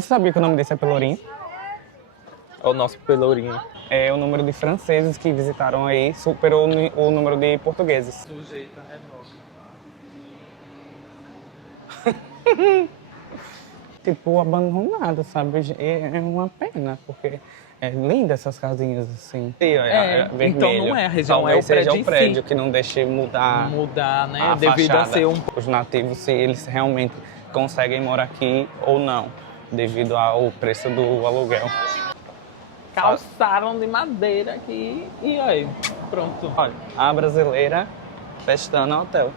Você sabia que o nome desse é Pelourinho? É o nosso Pelourinho. É, o número de franceses que visitaram aí superou o número de portugueses. Sujeita Tipo, abandonado, sabe? É uma pena, porque é linda essas casinhas assim. Então não é a região, Talvez é o seja prédio o prédio em si. que não deixe mudar Né? a Devido a fachada. ser um... Os nativos, se eles realmente conseguem morar aqui ou não, devido ao preço do aluguel. Calçaram de madeira aqui e aí, pronto. Olha, a brasileira festando hotel.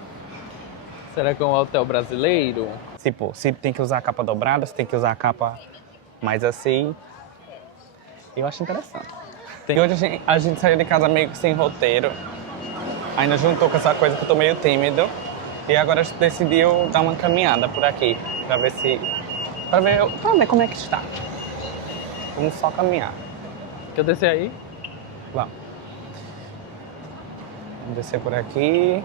Será que é um hotel brasileiro? Tipo, se tem que usar a capa dobrada, se tem que usar a capa mais assim. Eu acho interessante. E hoje a gente saiu de casa meio que sem roteiro. Ainda juntou com essa coisa que eu tô meio tímido. E agora a gente decidiu dar uma caminhada por aqui. Pra ver como é que está. Vamos só caminhar. Quer descer aí? Vamos. Vamos descer por aqui.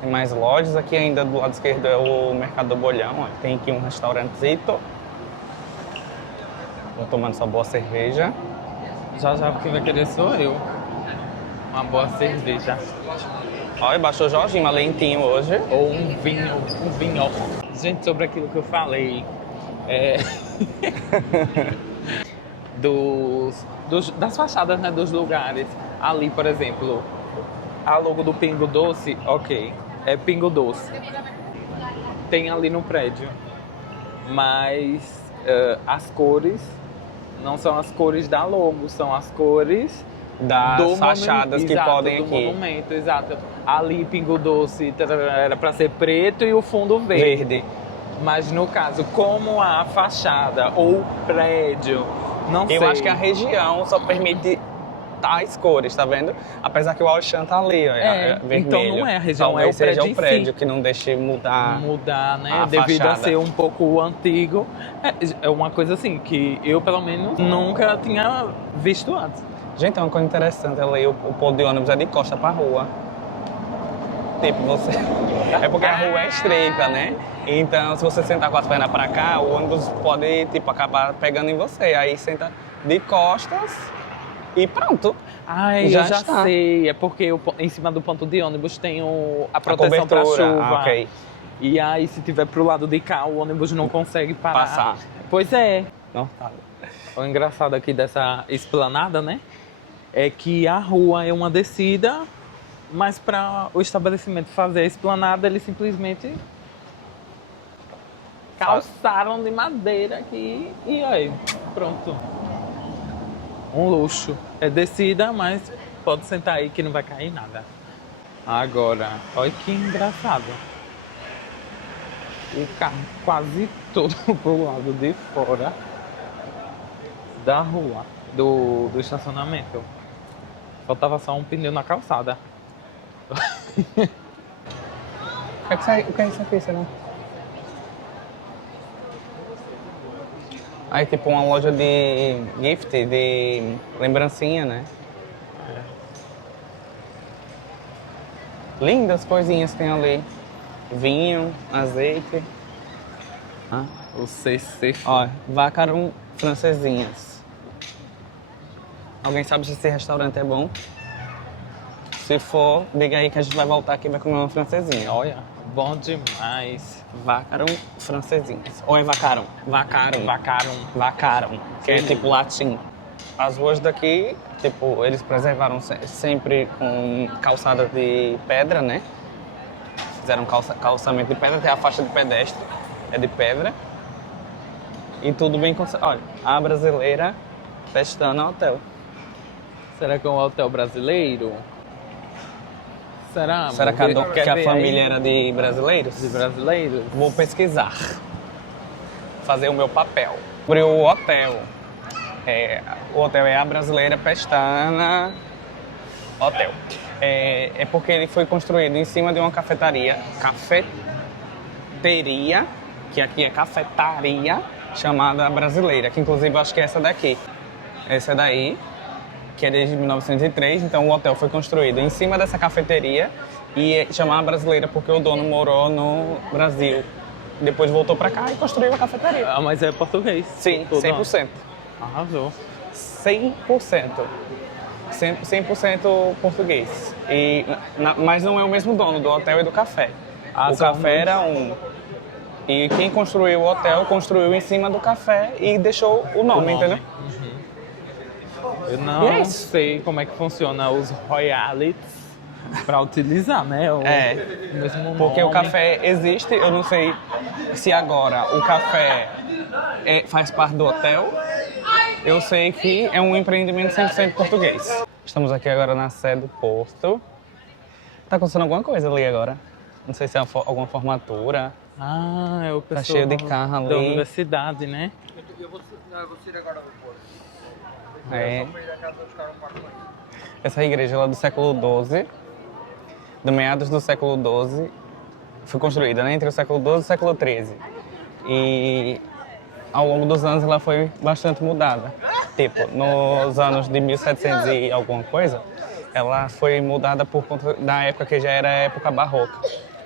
Tem mais lojas. Aqui ainda do lado esquerdo é o Mercado do Bolhão. Ó. Tem aqui um restaurantezito. Vou tomando sua boa cerveja. Já o que vai querer sou eu. Uma boa cerveja. Olha, baixou o Jorginho, lentinho hoje. Ou um vinho. Gente, sobre aquilo que eu falei. Das fachadas, né, dos lugares. Ali, por exemplo, a logo do Pingo Doce, ok, é Pingo Doce. Tem ali no prédio. Mas as cores não são as cores da logo, são as cores das fachadas que podem do aqui. monumento, exato. Ali, Pingo Doce, era para ser preto e o fundo verde. Mas no caso, como a fachada ou prédio, não sei. Eu acho que a região só permite tais cores, tá vendo? Apesar que o Auchan tá ali, ó, é vermelho. Então não é a região, talvez é o prédio seja o prédio si. que não deixe mudar, né? a Devido fachada. a ser um pouco antigo. É uma coisa assim, que eu pelo menos nunca tinha visto antes. Gente, é uma coisa interessante, ali o ponto de ônibus é de costa pra rua. Tipo, você... É porque a rua é estreita, né? Então, se você sentar com as pernas pra cá, o ônibus pode, tipo, acabar pegando em você. Aí senta de costas e pronto. Ai, eu já sei. É porque em cima do ponto de ônibus tem a proteção pra chuva. Ok. E aí, se tiver pro lado de cá, o ônibus não consegue parar. Passar. Pois é. Não, tá. O engraçado aqui dessa esplanada, né? É que a rua é uma descida, mas para o estabelecimento fazer a esplanada, eles simplesmente calçaram de madeira aqui e aí, pronto. Um luxo. É descida, mas pode sentar aí que não vai cair nada. Agora, olha que engraçado. O carro quase todo pro lado de fora da rua, do estacionamento. Faltava só um pneu na calçada. O que é isso aqui, será? Aí, tipo, uma loja de gift, de lembrancinha, né? Lindas coisinhas que tem ali. Vinho, azeite. O CC. Ó, vacarum francesinhas. Alguém sabe se esse restaurante é bom? Se for, diga aí que a gente vai voltar aqui e vai comer uma francesinha. Olha, bom demais. Vacarum francesinhas. Ou é vacarum? Vacarum. Vacarum, que é tipo latim. As ruas daqui, tipo, eles preservaram sempre com calçadas de pedra, né? Fizeram calçamento de pedra, tem a faixa de pedestre, é de pedra. E tudo bem conservado. Olha, a brasileira festando hotel. Será que é um hotel brasileiro? Será que a família era de brasileiros? De brasileiros? Vou pesquisar. Fazer o meu papel. Sobre o hotel. O hotel é a Brasileira Pestana Hotel. É porque ele foi construído em cima de uma cafeteria, que aqui é cafetaria, chamada Brasileira, que inclusive eu acho que é essa daqui. Essa daí, que é desde 1903, então o hotel foi construído em cima dessa cafeteria e chamava Brasileira porque o dono morou no Brasil depois voltou pra cá e construiu a cafeteria. Ah, mas é português. Sim, Tudo. 100%. Arrasou. 100%. 100% português. Mas não é o mesmo dono do hotel e do café. O café era um. E quem construiu o hotel construiu em cima do café e deixou o nome. Entendeu? Eu não sei como é que funciona os royalties para utilizar, né? O mesmo Porque nome. o café existe, eu não sei se agora o café faz parte do hotel. Eu sei que é um empreendimento 100% português. Estamos aqui agora na sede do Porto. Tá acontecendo alguma coisa ali agora. Não sei se é alguma formatura. Ah, é o pessoal Tá cheio de carro ali. da universidade, né? Eu vou sair agora do Porto. É. Só pra ir à casa buscar um quarto. Essa igreja lá do século XII, do meados do século XII, foi construída, né, entre o século XII e o século XIII. E ao longo dos anos ela foi bastante mudada. Tipo, nos anos de 1700 e alguma coisa, ela foi mudada por conta da época que já era a época barroca.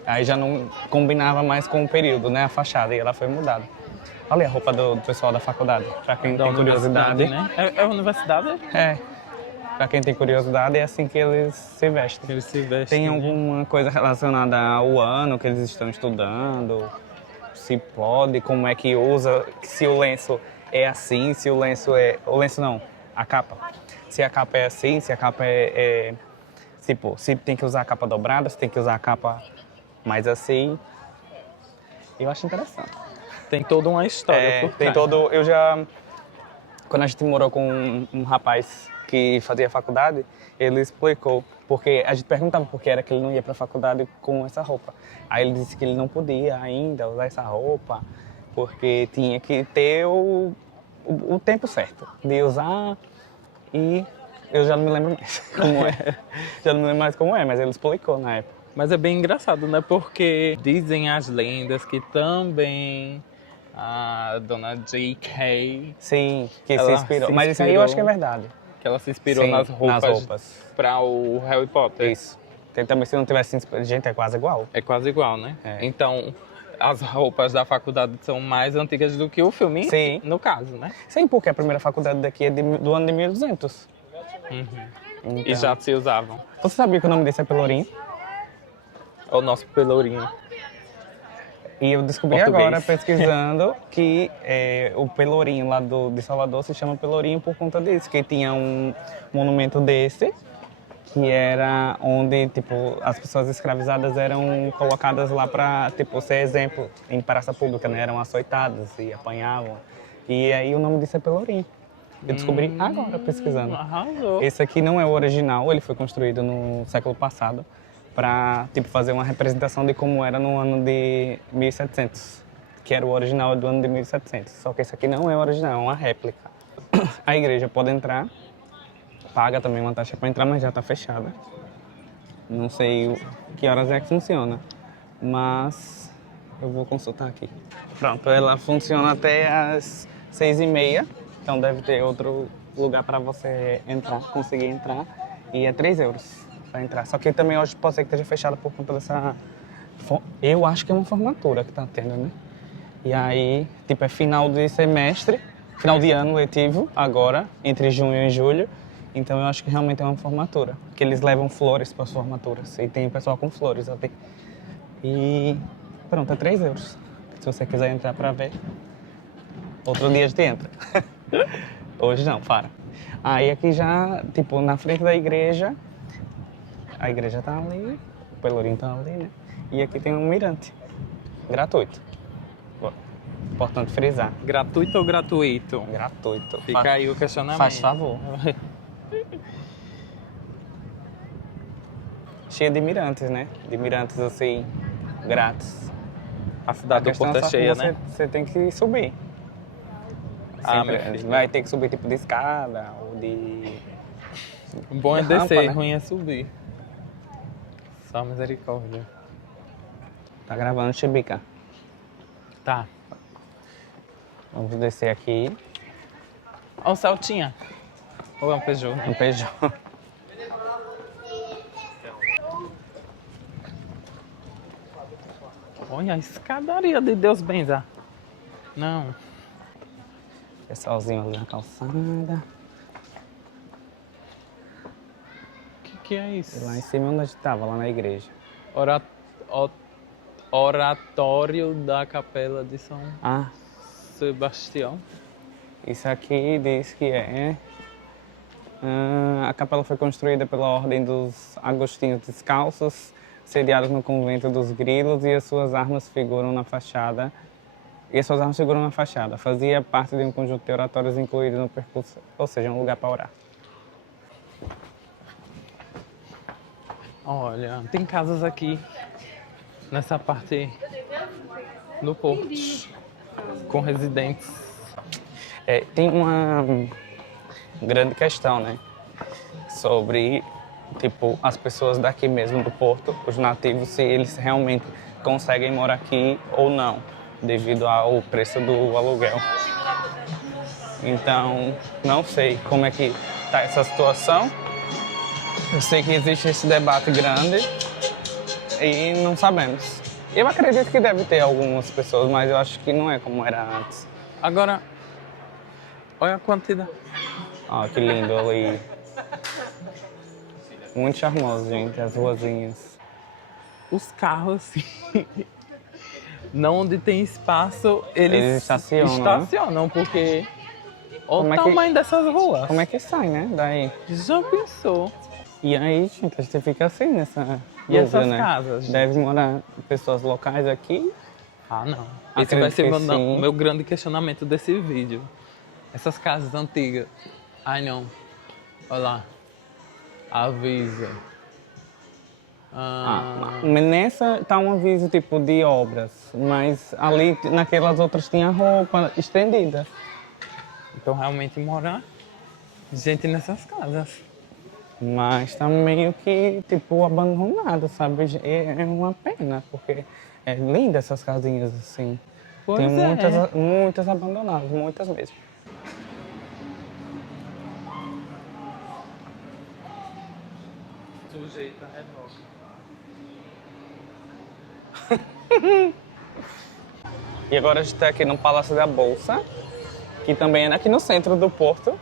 Aí já não combinava mais com o período, né, a fachada, e ela foi mudada. Olha a roupa do pessoal da faculdade, pra quem tem curiosidade. Né? É a universidade? É. Pra quem tem curiosidade, é assim que eles se vestem. Que eles se vestem. Tem alguma coisa relacionada ao ano que eles estão estudando? Se pode, como é que usa, se o lenço é assim, se o lenço é... O lenço não, a capa. Se a capa é assim, se a capa tipo, se tem que usar a capa dobrada, se tem que usar a capa mais assim. Eu acho interessante. Tem toda uma história por Tem trás. todo... Quando a gente morou com um rapaz que fazia faculdade, ele explicou, porque a gente perguntava por que era que ele não ia para a faculdade com essa roupa. Aí ele disse que ele não podia ainda usar essa roupa, porque tinha que ter o tempo certo de usar, e eu já não me lembro mais como é. Já não me lembro mais como é, mas ele explicou na época. Mas é bem engraçado, né? Porque dizem as lendas que também a dona J.K. Sim, que Ela se inspirou. se Mas isso aí eu acho que é verdade. Que ela se inspirou Sim, nas roupas para o Harry Potter. Isso. Porque também se não tivesse inspirado, gente, é quase igual. É quase igual, né? É. Então, as roupas da faculdade são mais antigas do que o filme, Sim. no caso, né? Sim, porque a primeira faculdade daqui é do ano de 1200. Então, E já se usavam. Você sabia que o nome desse é Pelourinho? É o nosso pelourinho. E eu descobri Português. agora, pesquisando, que o Pelourinho lá de Salvador se chama Pelourinho por conta disso, que tinha um monumento desse, que era onde, tipo, as pessoas escravizadas eram colocadas lá para, tipo, ser exemplo em praça pública, né? Eram açoitadas e apanhavam. E aí o nome disso é Pelourinho. Eu descobri agora, pesquisando. Arrasou. Esse aqui não é o original, ele foi construído no século passado para, tipo, fazer uma representação de como era no ano de 1700, que era o original do ano de 1700. Só que esse aqui não é o original, é uma réplica. A igreja pode entrar, paga também uma taxa para entrar, mas já está fechada. Não sei que horas é que funciona, mas eu vou consultar aqui. Pronto, ela funciona até às 6h30, então deve ter outro lugar para você entrar, conseguir entrar, e é 3 euros para entrar. Só que também hoje pode ser que esteja fechada por conta dessa... Eu acho que é uma formatura que está tendo, né? E aí, tipo, é final de semestre, final de ano letivo, agora, entre junho e julho. Então eu acho que realmente é uma formatura, que eles levam flores para as formaturas. E tem pessoal com flores até. E pronto, é 3 euros. Se você quiser entrar para ver, outro dia a gente entra. Hoje não, para. Aí aqui já, tipo, na frente da igreja, a igreja tá ali, o Pelourinho tá ali, né? E aqui tem um mirante, gratuito. Importante frisar. Gratuito ou gratuito? Gratuito. Fica aí o questionamento. Faz favor. Cheia de mirantes, né? De mirantes assim, grátis. A cidade do Porto é só que cheia, né? Você tem que subir. Ah, Sempre, meu filho. vai ter que subir tipo de escada ou de... O bom é de rampa, descer, né? ruim é subir. Só misericórdia. Tá gravando, Chibica. Tá. Vamos descer aqui. Ó o Celtinha. Ou é um Peugeot? Um Peugeot. Olha a escadaria de Deus benza. Não. Pessoalzinho ali na calçada. Que é isso? E lá em cima onde a gente tava, lá na igreja. Oratório da Capela de São Ah, Sebastião. isso aqui diz que a capela foi construída pela Ordem dos Agostinhos Descalços, sediados no convento dos Grilos, e as suas armas figuram na fachada. Fazia parte de um conjunto de oratórios incluído no percurso, ou seja, um lugar para orar. Olha, tem casas aqui nessa parte do porto com residentes. Tem uma grande questão, né? Sobre, tipo, as pessoas daqui mesmo do porto, os nativos, se eles realmente conseguem morar aqui ou não, devido ao preço do aluguel. Então, não sei como é que tá essa situação. Eu sei que existe esse debate grande e não sabemos. Eu acredito que deve ter algumas pessoas, mas eu acho que não é como era antes. Agora, olha a quantidade. Ó, que lindo ali. Muito charmoso, gente, as ruazinhas. Os carros, não onde tem espaço, eles estacionam, porque olha o tamanho dessas ruas. Como é que sai, né? Daí. Já pensou? E aí, gente, a gente fica assim nessa E dúvida, essas né? casas? Gente? Deve morar pessoas locais aqui. Ah, não. Esse Acredito vai ser que sim. o meu grande questionamento desse vídeo. Essas casas antigas. Ai, não. Olha lá. Avisa. Mas nessa tá um aviso tipo de obras, mas ali naquelas outras tinha roupa estendida. Então realmente mora gente nessas casas. Mas tá meio que tipo abandonado, sabe? É uma pena, porque é linda essas casinhas assim. Pois Tem é. muitas abandonadas, muitas mesmo. Sujeita reboque. E agora a gente está aqui no Palácio da Bolsa, que também é aqui no centro do Porto.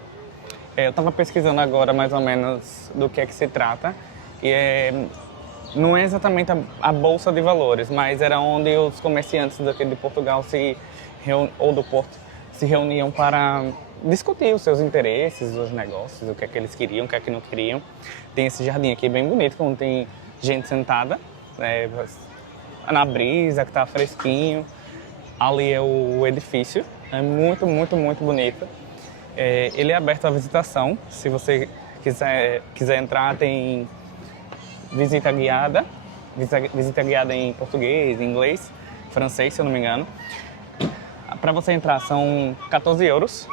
Eu estava pesquisando agora mais ou menos do que é que se trata. E não é exatamente a Bolsa de Valores, mas era onde os comerciantes daqui de Portugal ou do Porto se reuniam para discutir os seus interesses, os negócios, o que é que eles queriam, o que é que não queriam. Tem esse jardim aqui bem bonito, onde tem gente sentada, na brisa, que está fresquinho. Ali é o edifício, é muito, muito, muito bonito. Ele é aberto à visitação, se você quiser entrar, tem visita guiada em português, inglês, francês, se eu não me engano. Para você entrar são 14 euros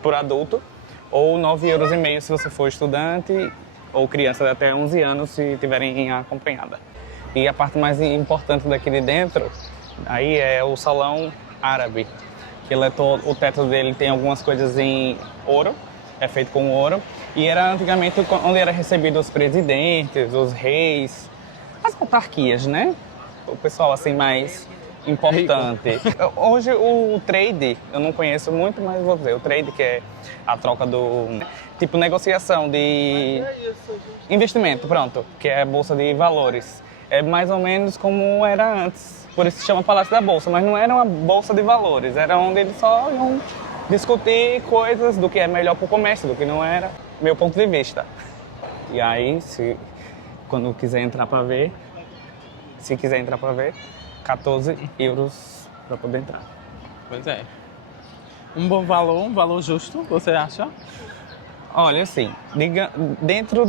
por adulto ou 9,5 € se você for estudante ou criança de até 11 anos se tiverem acompanhada. E a parte mais importante daqui de dentro aí é o salão árabe, que o teto dele tem algumas coisas em ouro, é feito com ouro, e era antigamente onde era recebido os presidentes, os reis, as autarquias, né? O pessoal assim mais importante. Hoje o trade, eu não conheço muito, mas vou dizer, o trade que é a troca tipo negociação de investimento, pronto, que é a Bolsa de Valores. É mais ou menos como era antes. Por isso se chama Palácio da Bolsa, mas não era uma bolsa de valores, era onde eles só iam discutir coisas do que é melhor para o comércio, do que não era, meu ponto de vista. E aí, quando quiser entrar para ver, 14 euros para poder entrar. Pois é. Um bom valor, um valor justo, você acha? Olha, assim, dentro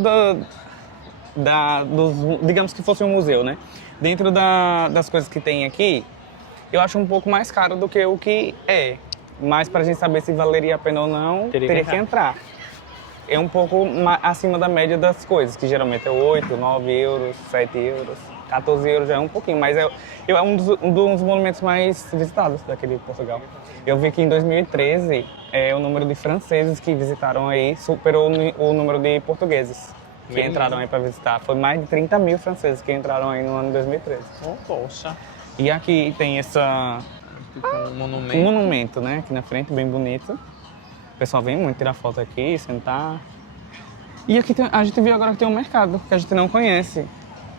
digamos que fosse um museu, né? Dentro das coisas que tem aqui, eu acho um pouco mais caro do que o que é. Mas para a gente saber se valeria a pena ou não, teria que entrar. É um pouco acima da média das coisas, que geralmente é 8, 9 euros, 7 euros. 14 euros já é um pouquinho, mas é um dos monumentos mais visitados daqui de Portugal. Eu vi que em 2013, o número de franceses que visitaram aí superou o número de portugueses que entraram aí para visitar. Foi mais de 30 mil franceses que entraram aí no ano 2013. Oh, poxa. E aqui tem essa Tipo um um monumento. monumento, né? Aqui na frente, bem bonito. O pessoal vem muito tirar foto aqui, sentar. E aqui a gente viu agora que tem um mercado que a gente não conhece.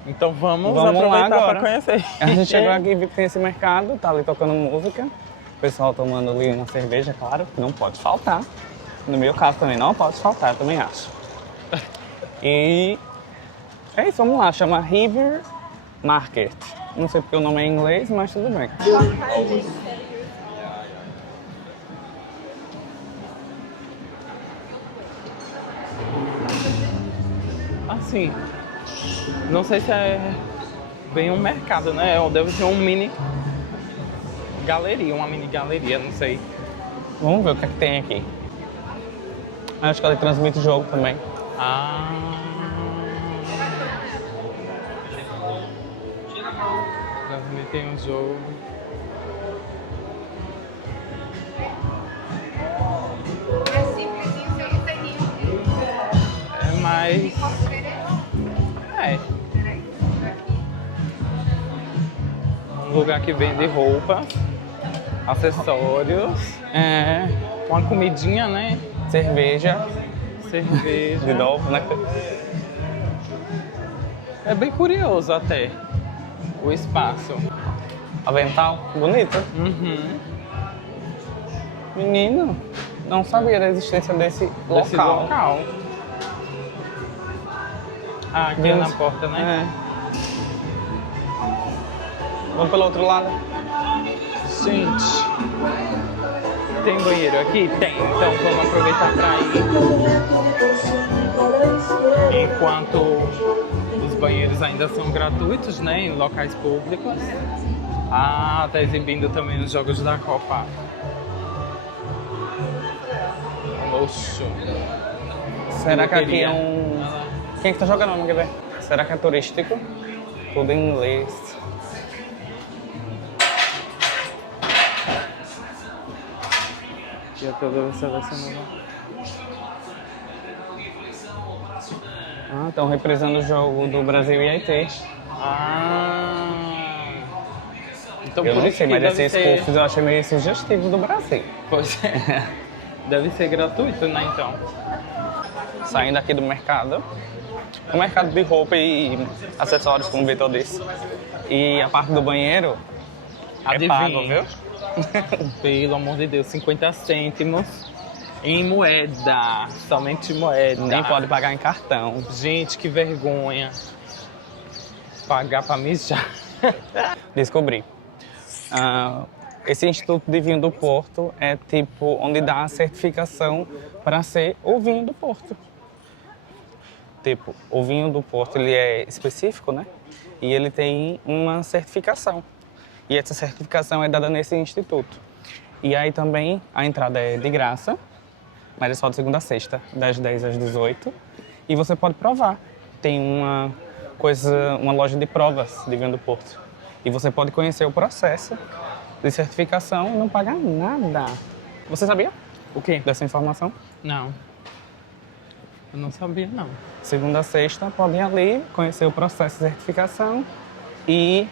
Então vamos Vamos lá aproveitar agora. para conhecer. A gente chegou aqui e viu que tem esse mercado, tá ali tocando música. O pessoal tomando ali uma cerveja, claro, que não pode faltar. No meu caso também não pode faltar, também acho. E é isso, vamos lá, chama River Market. Não sei porque o nome é em inglês, mas tudo bem. Assim, não sei se é bem um mercado, né? Ou deve ser um mini galeria, uma mini galeria, não sei. Vamos ver o que é que tem aqui. Acho que ela transmite o jogo também. Ah. Transmitem o jogo. É mais. É. Um lugar que vende roupas, acessórios, É, uma comidinha, né? cerveja, Cerveja. de novo, né? É bem curioso até o espaço. Avental, bonito. Uhum. Menino, não sabia da existência desse Desse local. local. Ah, aqui é na porta, né? É. Vamos pelo outro lado. Gente, tem banheiro aqui? Tem, então vamos aproveitar para ir. Enquanto os banheiros ainda são gratuitos, né, em locais públicos. Ah, tá exibindo também os jogos da Copa. Luxo. Será que aqui é Loteria. um... Quem é que tá jogando? Vamos ver. Será que é turístico? Tudo em inglês. E a toda selecionada. Ah, estão reprisando o jogo do Brasil e Haiti. Ah. Então Eu por não isso sei, que mas deve esses ser... puffs eu achei meio sugestivo do Brasil. Pois é. Deve ser gratuito, né, então? Saindo aqui do mercado. O mercado de roupa e acessórios, como o Vitor disse. E a parte do banheiro é pago, viu? Pelo amor de Deus, 50 cêntimos em moeda. Somente moeda. Nem pode pagar em cartão. Gente, que vergonha. Pagar pra mijar. Descobri. Esse Instituto de Vinho do Porto é tipo onde dá a certificação para ser o vinho do Porto. Tipo, o vinho do Porto ele é específico, né? E ele tem uma certificação. E essa certificação é dada nesse instituto. E aí também a entrada é de graça, mas é só de segunda a sexta, das 10 às 18. E você pode provar. Tem uma loja de provas de vinho do Porto. E você pode conhecer o processo de certificação e não pagar nada. Você sabia O quê? dessa informação? Não. Eu não sabia, não. Segunda a sexta, pode ir ali, conhecer o processo de certificação e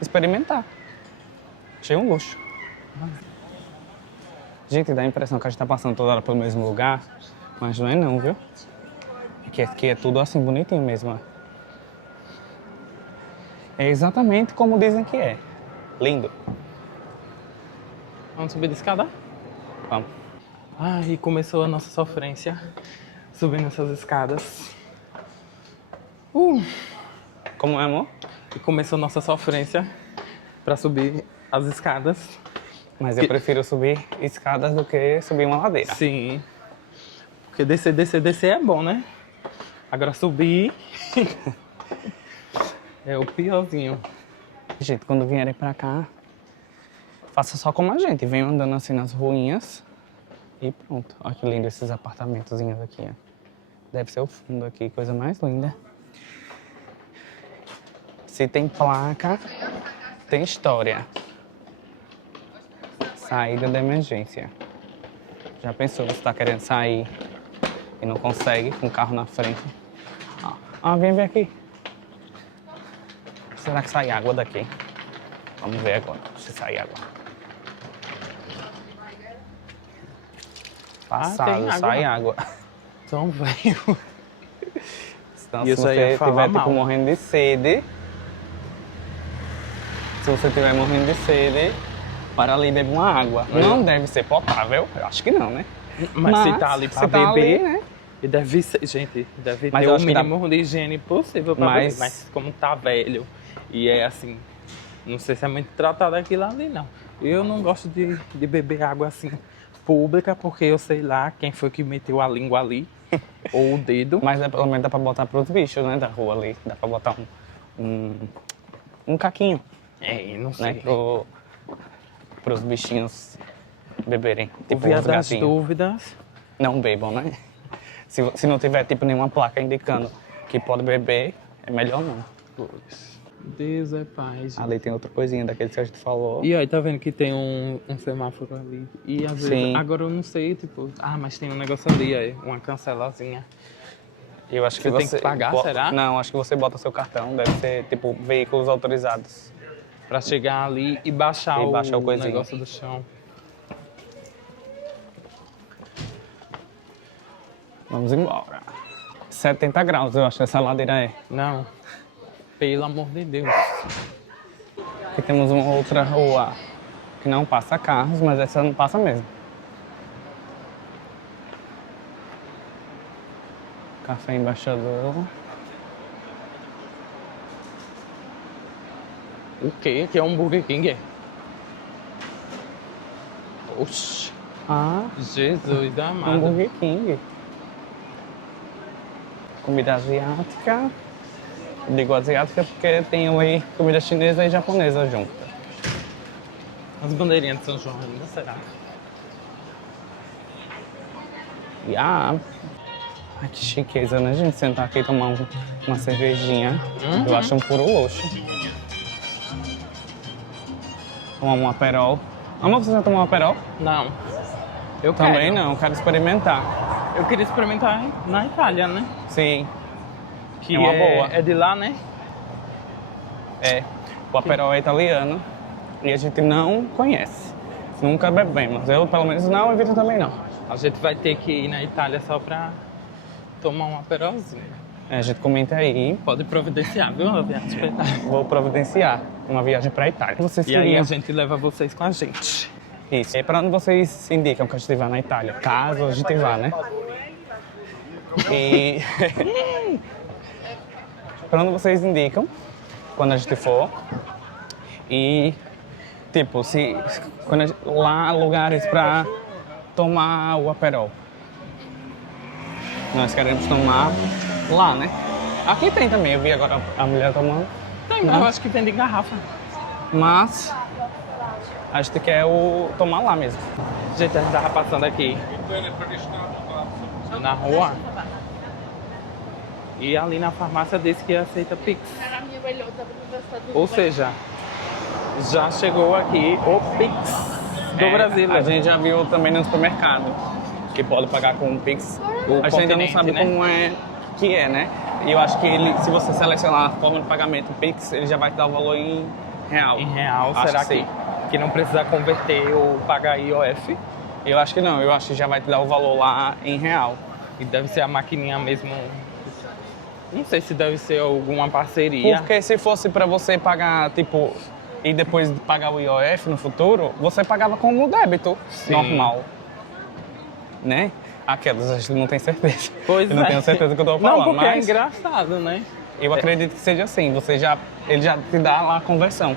experimentar. Achei um luxo. Gente, dá a impressão que a gente tá passando toda hora pelo mesmo lugar, mas não é não, viu? Aqui é tudo assim, bonitinho mesmo, ó. É exatamente como dizem que é. Lindo. Vamos subir de escada? Vamos. Ah, e começou a nossa sofrência subindo essas escadas. Como é, amor? E começou a nossa sofrência para subir as escadas. Mas eu prefiro subir escadas do que subir uma ladeira. Sim. Porque descer é bom, né? Agora subir é o piorzinho. Gente, quando vierem pra cá, faça só como a gente. Venham andando assim nas ruinhas e pronto. Olha que lindo esses apartamentozinhos aqui, ó. Deve ser o fundo aqui, coisa mais linda. Se tem placa, tem história. Saída de emergência. Já pensou, você tá querendo sair e não consegue, com o carro na frente? Ó, vem ver aqui. Será que sai água daqui? Vamos ver agora, se sair água. Passado, tem água. sai água. Então, velho. Então, E se eu só ia você falar estiver tipo, mal. morrendo de sede, se você estiver morrendo de sede, para ali e bebe uma água. Não deve ser potável, eu acho que não, né? Mas se tá ali pra se tá beber, ali, né? e deve ser, gente, deve Mas ter eu o acho que dá- mínimo de higiene possível pra Mas- beber. Mas como tá velho e é assim, não sei se é muito tratado aquilo ali, não. Eu não gosto de beber água assim pública, porque eu sei lá quem foi que meteu a língua ali, ou o dedo. Mas pelo menos dá pra botar pros bichos, né? Da rua ali. Dá pra botar um caquinho, É, não né? sei. Pros bichinhos beberem. O Tipo via os das gatinhos. dúvidas. Não bebam, né? Se não tiver tipo nenhuma placa indicando que pode beber, é melhor não. Deus é paz. Ali tem outra coisinha daqueles que a gente falou. E aí, tá vendo que tem um semáforo ali. E às vezes, Sim. agora eu não sei, tipo, mas tem um negócio ali aí, uma cancelazinha. Eu acho que Você tem que pagar, será? Não, acho que você bota seu cartão, deve ser tipo veículos autorizados. Pra chegar ali e baixar, E baixar o o coisinho. negócio do chão. Vamos embora. 70 graus, eu acho que essa ladeira é. Não. Pelo amor de Deus. Aqui temos uma outra rua que não passa carros, mas essa não passa mesmo. Café Embaixador. O quê? Aqui é um Burger King? Oxi. Ah, Jesus amado. Burger King. Comida asiática. Digo asiática porque tem ali comida chinesa e japonesa junto. As bandeirinhas de São João ainda, será? Ai, que chiqueza, né, gente? Sentar aqui e tomar uma cervejinha. Eu acho um puro luxo. Tomar um aperol. Amor, você já tomou um aperol? Não. Eu Também quero. não, quero experimentar. Eu queria experimentar na Itália, né? Sim, Que É uma boa. É de lá, né? é. O aperol é italiano e a gente não conhece. Nunca bebemos. Eu, pelo menos, não, e Vitor também não. A gente vai ter que ir na Itália só pra tomar um aperolzinho. É, a gente comenta aí. Pode providenciar, viu, Roberto? Vou providenciar uma viagem pra Itália. Vocês E aí queriam... a gente leva vocês com a gente. Isso. E para onde vocês indicam que a gente vá na Itália? Caso a gente vá, né? E... para onde vocês indicam quando a gente for? E, tipo, se quando lá lugares para tomar o aperol. Nós queremos tomar lá, né? Aqui tem também, eu vi agora a mulher tomando. Tem, eu acho que tem de garrafa. Mas a gente quer tomar lá mesmo. Gente, a gente tava passando aqui na rua e ali na farmácia disse que aceita Pix. Ou seja, já chegou aqui o Pix do Brasil. A gente já viu também no supermercado que pode pagar com o Pix. O A gente ainda não continente, sabe né? como é que é, né? E eu acho que ele, se você selecionar a forma de pagamento Pix, ele já vai te dar o valor em real. Em real, Acho será que sim. que não precisa converter ou pagar IOF? Eu acho que não, eu acho que já vai te dar o valor lá em real. E deve ser a maquininha mesmo. Não sei se deve ser alguma parceria. Porque se fosse pra você pagar, tipo, e depois pagar o IOF no futuro, você pagava como débito Sim. normal. Né? Aquelas, a gente não tem certeza. Pois eu não é. tenho certeza do que eu tô falando, Não, porque é mas engraçado, né? eu acredito que seja assim. Ele já te dá lá a conversão.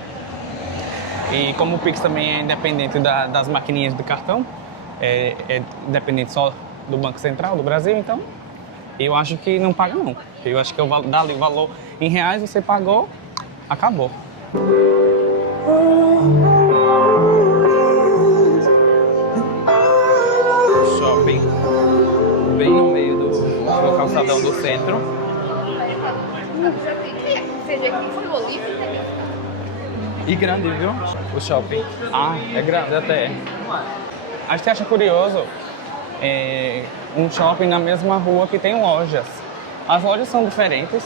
E como o Pix também é independente das maquininhas de cartão, é dependente só do Banco Central do Brasil, então eu acho que não paga não. Eu acho que dá ali o valor em reais, você pagou, acabou. Shopping. Bem no meio do calçadão do centro. E grande, viu? O shopping. É grande até. A gente acha curioso um shopping na mesma rua que tem lojas. As lojas são diferentes,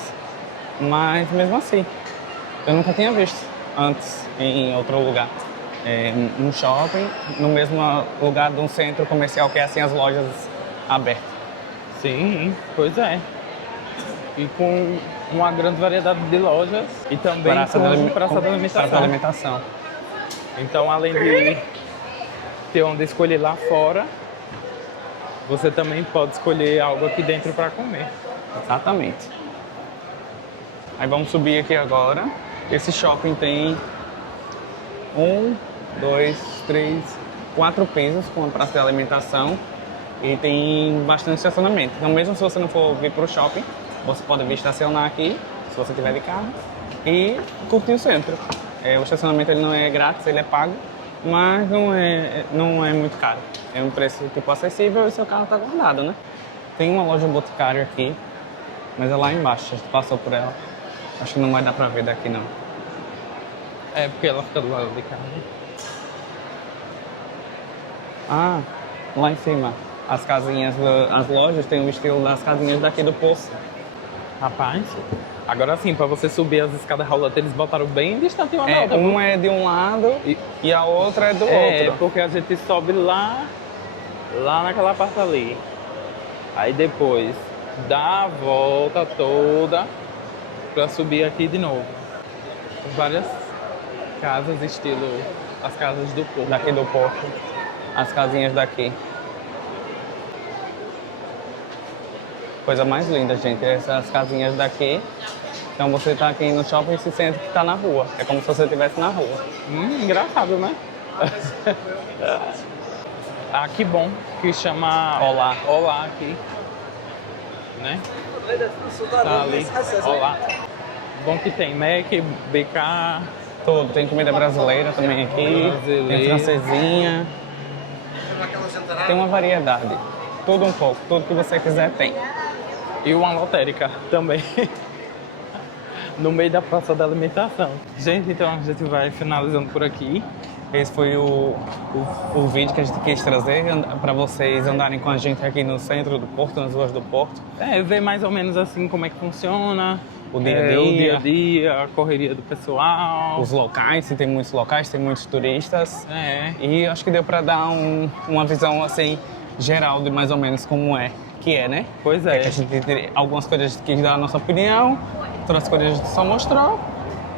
mas mesmo assim, eu nunca tinha visto. antes em outro lugar. No shopping, no mesmo lugar de um centro comercial que é assim as lojas abertas. Sim, pois é. E com uma grande variedade de lojas e também Praça com da praça da alimentação. Praça da alimentação. Então, além de ter onde escolher lá fora, você também pode escolher algo aqui dentro para comer. Exatamente. Aí vamos subir aqui agora. Esse shopping tem 1, 2, 3, 4 pisos com a praça de alimentação e tem bastante estacionamento. Então, mesmo se você não for vir para o shopping, você pode vir estacionar aqui, se você tiver de carro, e curtir o centro. O estacionamento ele não é grátis, ele é pago, mas não é muito caro. É um preço tipo acessível e seu carro está guardado, né? Tem uma loja Boticário aqui, mas é lá embaixo, a gente passou por ela. Acho que não vai dar pra ver daqui não. É, porque ela fica do lado de cá. Ah, lá em cima. As casinhas, as lojas têm o estilo das casinhas daqui do poço. Rapaz, agora sim, para você subir as escadas rolantes, eles botaram bem distante uma da outra. Um é de um lado e a outra é do É, outro. porque a gente sobe lá naquela parte ali. Aí depois dá a volta toda para subir aqui de novo. Várias casas estilo as casas do Porto. Daqui do Porto. As casinhas daqui. Coisa mais linda, gente. Essas casinhas daqui. Então você tá aqui no shopping e se sente que tá na rua. É como se você estivesse na rua. Engraçado, né? Ah, que bom que chama Olá. Olá aqui. Né? Tá ali. Olá. Bom que tem Mac, BK. Tudo. Tem comida brasileira também aqui. Tem Brasileira. francesinha. Tem uma variedade. Tudo um pouco. Tudo que você quiser tem. E uma lotérica também. No meio da praça da alimentação. Gente, então a gente vai finalizando por aqui. Esse foi o vídeo que a gente quis trazer para vocês andarem com a gente aqui no centro do Porto, nas ruas do Porto. Ver mais ou menos assim como é que funciona. O dia a dia. O dia a dia, a correria do pessoal. Os locais, se tem muitos locais, tem muitos turistas. E acho que deu para dar uma visão assim geral de mais ou menos como que é, né? Pois é. Que a gente, algumas coisas a gente quis dar a nossa opinião, outras coisas a gente só mostrou.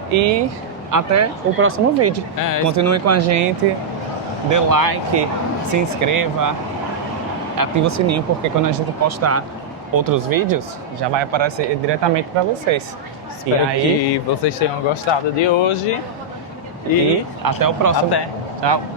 E até o próximo vídeo. Continue com a gente, dê like, se inscreva, ative o sininho, porque quando a gente postar outros vídeos, já vai aparecer diretamente para vocês. Espero e aí, que vocês tenham gostado de hoje. E até o próximo. Até. Tchau.